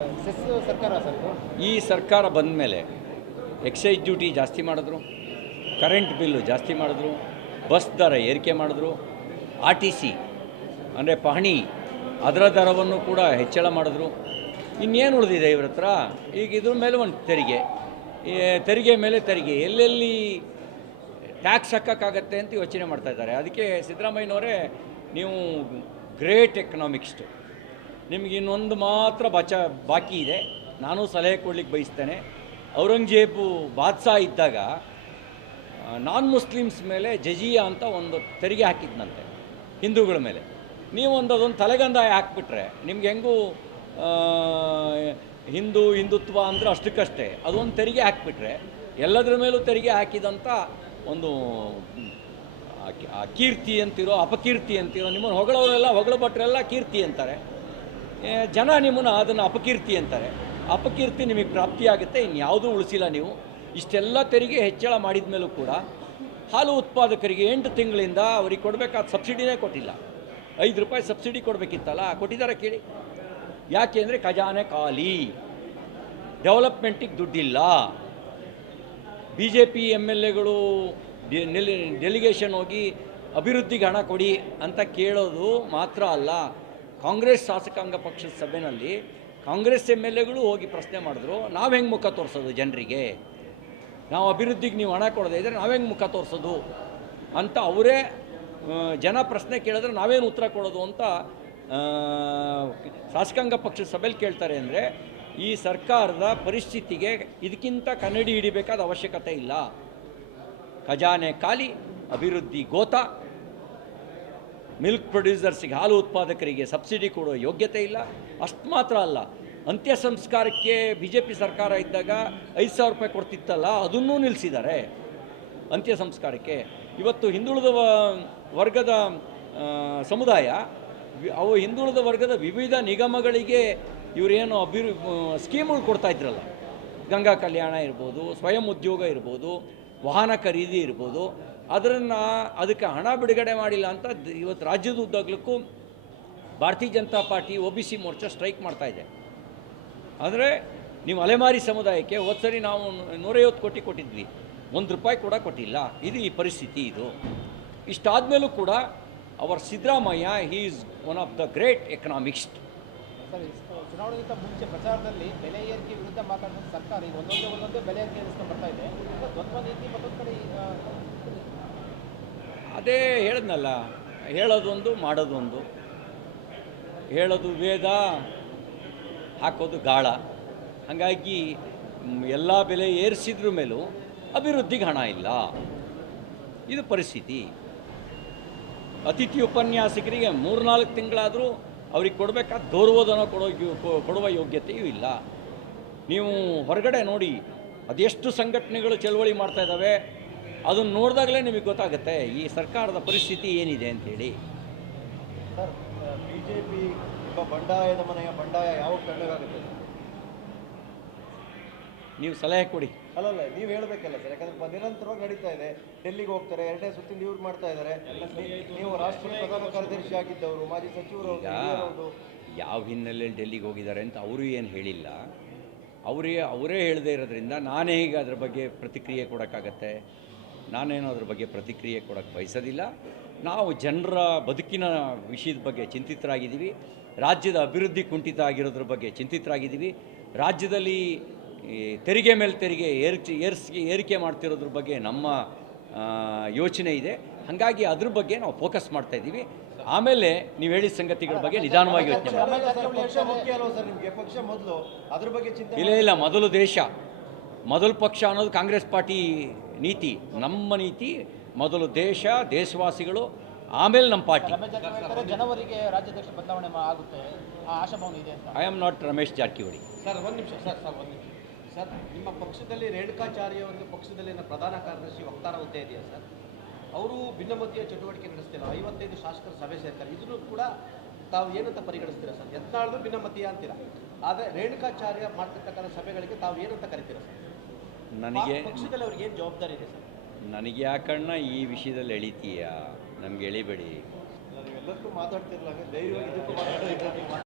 Cess ಸರ್ಕಾರ sir ಇದು. ಈ ಸರ್ಕಾರ ಬಂದ ಮೇಲೆ ಎಕ್ಸೈಸ್ ಡ್ಯೂಟಿ ಜಾಸ್ತಿ ಮಾಡಿದ್ರು, ಕರೆಂಟ್ ಬಿಲ್ಲು ಜಾಸ್ತಿ ಮಾಡಿದ್ರು, ಬಸ್ ದರ ಏರಿಕೆ ಮಾಡಿದ್ರು, RTC ಅಂದರೆ ಪಹಣಿ ಅದರ ದರವನ್ನು ಕೂಡ ಹೆಚ್ಚಳ ಮಾಡಿದ್ರು. ಇನ್ನೇನು ಉಳಿದಿದೆ ಇವ್ರ ಹತ್ರ? ಈಗ ಇದ್ರ ಮೇಲೆ ಒಂದು ತೆರಿಗೆ, ತೆರಿಗೆ ಮೇಲೆ ತೆರಿಗೆ, ಎಲ್ಲೆಲ್ಲಿ ಟ್ಯಾಕ್ಸ್ ಹಾಕೋಕ್ಕಾಗತ್ತೆ ಅಂತ ಯೋಚನೆ ಮಾಡ್ತಾಯಿದ್ದಾರೆ. ಅದಕ್ಕೆ ಸಿದ್ದರಾಮಯ್ಯನವರೇ, ನೀವು ಗ್ರೇಟ್ ಎಕನಾಮಿಕ್ಸ್ಟು, ನಿಮಗೆ ಇನ್ನೊಂದು ಮಾತ್ರ ಬಾಕಿ ಇದೆ. ನಾನು ಸಲಹೆ ಕೊಡ್ಲಿಕ್ಕೆ ಬಯಸ್ತೇನೆ. ಔರಂಗಜೇಬು ಬಾದ್ಶಾ ಇದ್ದಾಗ ನಾನ್ ಮುಸ್ಲಿಮ್ಸ್ ಮೇಲೆ ಜಜಿಯಾ ಅಂತ ಒಂದು ತೆರಿಗೆ ಹಾಕಿದ್ನಂತೆ, ಹಿಂದೂಗಳ ಮೇಲೆ. ನೀವು ಅದೊಂದು ತಲೆಗಂದಾಯ ಹಾಕ್ಬಿಟ್ರೆ ನಿಮ್ಗೆ ಹೆಂಗೂ ಹಿಂದುತ್ವ ಅಂದರೆ ಅಷ್ಟಕ್ಕಷ್ಟೇ. ಅದೊಂದು ತೆರಿಗೆ ಹಾಕಿಬಿಟ್ರೆ ಎಲ್ಲದರ ಮೇಲೂ ತೆರಿಗೆ ಹಾಕಿದಂಥ ಒಂದು ಕೀರ್ತಿ ಅಂತಿರೋ ಅಪಕೀರ್ತಿ ಅಂತಿರೋ, ನಿಮ್ಮನ್ನು ಹೊಗಳವರೆಲ್ಲ ಹೊಗಳಭಟ್ರೆಲ್ಲ ಕೀರ್ತಿ ಅಂತಾರೆ, ಜನ ನಿಮ್ಮನ್ನು ಅದನ್ನು ಅಪಕೀರ್ತಿ ಅಂತಾರೆ. ಅಪಕೀರ್ತಿ ನಿಮಗೆ ಪ್ರಾಪ್ತಿಯಾಗುತ್ತೆ, ಇನ್ಯಾವುದೂ ಉಳಿಸಿಲ್ಲ ನೀವು. ಇಷ್ಟೆಲ್ಲ ತೆರಿಗೆ ಹೆಚ್ಚಳ ಮಾಡಿದ ಮೇಲೂ ಕೂಡ ಹಾಲು ಉತ್ಪಾದಕರಿಗೆ 8 ತಿಂಗಳಿಂದ ಅವ್ರಿಗೆ ಕೊಡಬೇಕಾದ ಸಬ್ಸಿಡಿನೇ ಕೊಟ್ಟಿಲ್ಲ. 5 ರೂಪಾಯಿ ಸಬ್ಸಿಡಿ ಕೊಡಬೇಕಿತ್ತಲ್ಲ, ಕೊಟ್ಟಿದ್ದಾರೆ ಕೇಳಿ? ಯಾಕೆ ಅಂದರೆ ಖಜಾನೆ ಖಾಲಿ, ಡೆವಲಪ್ಮೆಂಟಿಗೆ ದುಡ್ಡಿಲ್ಲ. BJP MLAಗಳು ಡೆಲಿಗೇಷನ್ ಹೋಗಿ ಅಭಿವೃದ್ಧಿಗೆ ಹಣ ಕೊಡಿ ಅಂತ ಕೇಳೋದು ಮಾತ್ರ ಅಲ್ಲ, ಕಾಂಗ್ರೆಸ್ ಶಾಸಕಾಂಗ ಪಕ್ಷದ ಸಭೆಯಲ್ಲಿ ಕಾಂಗ್ರೆಸ್ MLAಗಳು ಹೋಗಿ ಪ್ರಶ್ನೆ ಮಾಡಿದ್ರು, ನಾವು ಹೆಂಗೆ ಮುಖ ತೋರಿಸೋದು ಜನರಿಗೆ? ನಾವು ಅಭಿವೃದ್ಧಿಗೆ ನೀವು ಹಣ ಕೊಡದೇ ಇದ್ದರೆ ನಾವು ಹೆಂಗೆ ಮುಖ ತೋರಿಸೋದು ಅಂತ ಅವರೇ ಜನ ಪ್ರಶ್ನೆ ಕೇಳಿದ್ರೆ ನಾವೇನು ಉತ್ತರ ಕೊಡೋದು ಅಂತ ಶಾಸಕಾಂಗ ಪಕ್ಷದ ಸಭೆಯಲ್ಲಿ ಕೇಳ್ತಾರೆ. ಅಂದರೆ ಈ ಸರ್ಕಾರದ ಪರಿಸ್ಥಿತಿಗೆ ಇದಕ್ಕಿಂತ ಕನ್ನಡಿ ಹಿಡಿಬೇಕಾದ ಅವಶ್ಯಕತೆ ಇಲ್ಲ. ಖಜಾನೆ ಖಾಲಿ, ಅಭಿವೃದ್ಧಿ ಗೋತ, ಮಿಲ್ಕ್ ಪ್ರೊಡ್ಯೂಸರ್ಸಿಗೆ ಹಾಲು ಉತ್ಪಾದಕರಿಗೆ ಸಬ್ಸಿಡಿ ಕೊಡೋ ಯೋಗ್ಯತೆ ಇಲ್ಲ. ಅಷ್ಟು ಮಾತ್ರ ಅಲ್ಲ, ಅಂತ್ಯ ಸಂಸ್ಕಾರಕ್ಕೆ BJP ಸರ್ಕಾರ ಇದ್ದಾಗ 5,000 ರೂಪಾಯಿ ಕೊಡ್ತಿತ್ತಲ್ಲ, ಅದನ್ನೂ ನಿಲ್ಲಿಸಿದ್ದಾರೆ ಅಂತ್ಯ ಸಂಸ್ಕಾರಕ್ಕೆ. ಇವತ್ತು ಹಿಂದುಳಿದ ವರ್ಗದ ಸಮುದಾಯ, ಅವು ಹಿಂದುಳಿದ ವರ್ಗದ ವಿವಿಧ ನಿಗಮಗಳಿಗೆ ಇವರೇನು ಸ್ಕೀಮ್ಗಳು ಕೊಡ್ತಾ ಇದ್ರಲ್ಲ, ಗಂಗಾ ಕಲ್ಯಾಣ ಇರ್ಬೋದು, ಸ್ವಯಂ ಉದ್ಯೋಗ ಇರ್ಬೋದು, ವಾಹನ ಖರೀದಿ ಇರ್ಬೋದು, ಅದಕ್ಕೆ ಹಣ ಬಿಡುಗಡೆ ಮಾಡಿಲ್ಲ ಅಂತ ಇವತ್ತು ರಾಜ್ಯದ ಉದ್ದಗಲಕ್ಕೂ ಭಾರತೀಯ Janata party OBC Morcha strike ಮಾಡ್ತಾಯಿದೆ. ಅಂದರೆ ನೀವು ಅಲೆಮಾರಿ ಸಮುದಾಯಕ್ಕೆ ಹೋದ ಸರಿ ನಾವು 150 ಕೋಟಿ ಕೊಟ್ಟಿದ್ವಿ, 1 ರೂಪಾಯಿ ಕೂಡ ಕೊಟ್ಟಿಲ್ಲ. ಇದು ಈ ಪರಿಸ್ಥಿತಿ. ಇದು ಇಷ್ಟಾದಮೇಲೂ ಕೂಡ ಅವರ್ Siddaramaiah, he is one of the great economist. Sir, ಚುನಾವಣೆಗಿಂತ ಮುಂಚೆ ಪ್ರಚಾರದಲ್ಲಿ ಬೆಲೆ ಏರಿಕೆ ವಿರುದ್ಧ ಮಾತಾಡಿದ ಸರ್ಕಾರ ಈಗ ಒಂದೊಂದೇ ಬೆಲೆ ಏರಿಕೆ ಎದುರಿಸ್ಕೊಂಡು ಬರ್ತಾ ಇದೆ. ದ್ವಂದ್ವ ನೀತಿ ಮತ್ತೊಂದು ಕಡೆ ಅದೇ ಹೇಳಿದ್ನಲ್ಲ, ಹೇಳೋದೊಂದು ಮಾಡೋದೊಂದು. ಹೇಳೋದು ವೇದ, ಹಾಕೋದು ಗಾಳ. ಹಾಗಾಗಿ ಎಲ್ಲ ಬೆಲೆ ಏರಿಸಿದ್ರ ಮೇಲೂ ಅಭಿವೃದ್ಧಿಗೆ ಹಣ ಇಲ್ಲ. ಇದು ಪರಿಸ್ಥಿತಿ. ಅತಿಥಿ ಉಪನ್ಯಾಸಕರಿಗೆ 3-4 ತಿಂಗಳಾದರೂ ಅವ್ರಿಗೆ ಕೊಡಬೇಕಾದ ಗೌರವಧನ ಕೊಡುವ ಯೋಗ್ಯತೆಯೂ ಇಲ್ಲ. ನೀವು ಹೊರಗಡೆ ನೋಡಿ, ಅದೆಷ್ಟು ಸಂಘಟನೆಗಳು ಚಳವಳಿ ಮಾಡ್ತಾ ಇದ್ದಾವೆ, ಅದನ್ನು ನೋಡಿದಾಗಲೇ ನಿಮಗೆ ಗೊತ್ತಾಗುತ್ತೆ ಈ ಸರ್ಕಾರದ ಪರಿಸ್ಥಿತಿ ಏನಿದೆ ಅಂಥೇಳಿ. ಸರ್, BJP ಬಂಡಾಯದ ಮನೆಯ ಬಂಡಾಯ ಯಾವಾಗ ತಣ್ಣಗಾಗುತ್ತೆ? ನೀವು ಸಲಹೆ ಕೊಡಿ. ಅಲ್ಲಲ್ಲ, ನೀವು ಹೇಳಬೇಕಲ್ಲ ಸರ್, ಯಾಕಂದ್ರೆ ನಿರಂತರವಾಗಿ ನಡೀತಾ ಇದೆ. ಡೆಲ್ಲಿಗೆ ಹೋಗ್ತಾರೆ, 2ನೇ ಸುತ್ತಿನ ಇವ್ರು ಮಾಡ್ತಾ ಇದ್ದಾರೆ. ನೀವು ರಾಷ್ಟ್ರೀಯ ಪ್ರಧಾನ ಕಾರ್ಯದರ್ಶಿ ಆಗಿದ್ದವರು, ಮಾಜಿ ಸಚಿವರು. ಯಾವ ಹಿನ್ನೆಲೆಯಲ್ಲಿ ಡೆಲ್ಲಿಗೆ ಹೋಗಿದ್ದಾರೆ ಅಂತ ಅವರು ಏನು ಹೇಳಿಲ್ಲ. ಅವರೇ ಹೇಳದೇ ಇರೋದ್ರಿಂದ ನಾನೇ ಈಗ ಅದ್ರ ಬಗ್ಗೆ ಪ್ರತಿಕ್ರಿಯೆ ಕೊಡೋಕ್ಕಾಗತ್ತೆ? ನಾನೇನೋ ಅದ್ರ ಬಗ್ಗೆ ಪ್ರತಿಕ್ರಿಯೆ ಕೊಡೋಕ್ಕೆ ಬಯಸೋದಿಲ್ಲ. ನಾವು ಜನರ ಬದುಕಿನ ವಿಷಯದ ಬಗ್ಗೆ ಚಿಂತಿತರಾಗಿದ್ದೀವಿ. ರಾಜ್ಯದ ಅಭಿವೃದ್ಧಿ ಕುಂಠಿತ ಆಗಿರೋದ್ರ ಬಗ್ಗೆ ಚಿಂತಿತರಾಗಿದ್ದೀವಿ. ರಾಜ್ಯದಲ್ಲಿ ತೆರಿಗೆ ಮೇಲೆ ತೆರಿಗೆ ಏರಿಕೆ ಮಾಡ್ತಿರೋದ್ರ ಬಗ್ಗೆ ನಮ್ಮ ಯೋಚನೆ ಇದೆ. ಹಾಗಾಗಿ ಅದ್ರ ಬಗ್ಗೆ ನಾವು ಫೋಕಸ್ ಮಾಡ್ತಾಯಿದ್ದೀವಿ. ಆಮೇಲೆ ನೀವು ಹೇಳಿದ ಸಂಗತಿಗಳ ಬಗ್ಗೆ ನಿಧಾನವಾಗಿ ಯೋಚನೆ ಇಲ್ಲ. ಮೊದಲು ದೇಶ, ಮೊದಲು ಪಕ್ಷ ಅನ್ನೋದು ಕಾಂಗ್ರೆಸ್ ಪಾರ್ಟಿ ನೀತಿ. ನಮ್ಮ ನೀತಿ ಮೊದಲು ದೇಶ, ದೇಶವಾಸಿಗಳು, ಆಮೇಲೆ ನಮ್ಮ ಪಾರ್ಟಿ. ಜನವರಿಗೆ ರಾಜ್ಯಾಧ್ಯಕ್ಷ ಬದಲಾವಣೆ ಆಗುತ್ತೆ, ಆ ಆಶಾಭಾವನೆ ಇದೆ ಅಂತ. I am not Ramesh Jarkiholi. Sir, ಒಂದು ನಿಮಿಷ ಸರ್, ನಿಮ್ಮ ಪಕ್ಷದಲ್ಲಿ ರೇಣುಕಾಚಾರ್ಯ ಅವರಿಗೆ ಪಕ್ಷದಲ್ಲಿ ಪ್ರಧಾನ ಕಾರ್ಯದರ್ಶಿ ವಕ್ತಾರ ಹುದ್ದೆ ಇದೆಯಾ ಸರ್? ಅವರು ಭಿನ್ನಮತೀಯ ಚಟುವಟಿಕೆ ನಡೆಸ್ತಿಲ್ಲ, 55 ಶಾಸಕರ ಸಭೆ ಸೇರ್ತಾರೆ. ಇದನ್ನು ಕೂಡ ತಾವು ಏನಂತ ಪರಿಗಣಿಸ್ತೀರಾ ಸರ್? ಯತ್ನಾಳ್ದು ಭಿನ್ನಮತೀಯ ಅಂತೀರಾ, ಆದರೆ ರೇಣುಕಾಚಾರ್ಯ ಮಾಡ್ತಿರ್ತಕ್ಕಂಥ ಸಭೆಗಳಿಗೆ ತಾವು ಏನಂತ ಕರಿತೀರಾ ಸರ್? ನನಗೆ ಪಕ್ಷದಲ್ಲಿ ಅವ್ರಿಗೆ ಏನು ಜವಾಬ್ದಾರಿ ಇದೆ ಸರ್? ನನಗೆ ಯಾಕಣ್ಣ ಈ ವಿಷಯದಲ್ಲಿ ಎಳಿತೀಯಾ? ನಮ್ಗೆ ಎಳಿಬೇಡಿ. ಎಲ್ಲಕ್ಕೂ ಮಾತಾಡ್ತಿರ್ಲಾಗ ಧೈರ್ಯವಾಗಿ ಇದಕ್ಕೂ ಮಾತಾಡೋದು.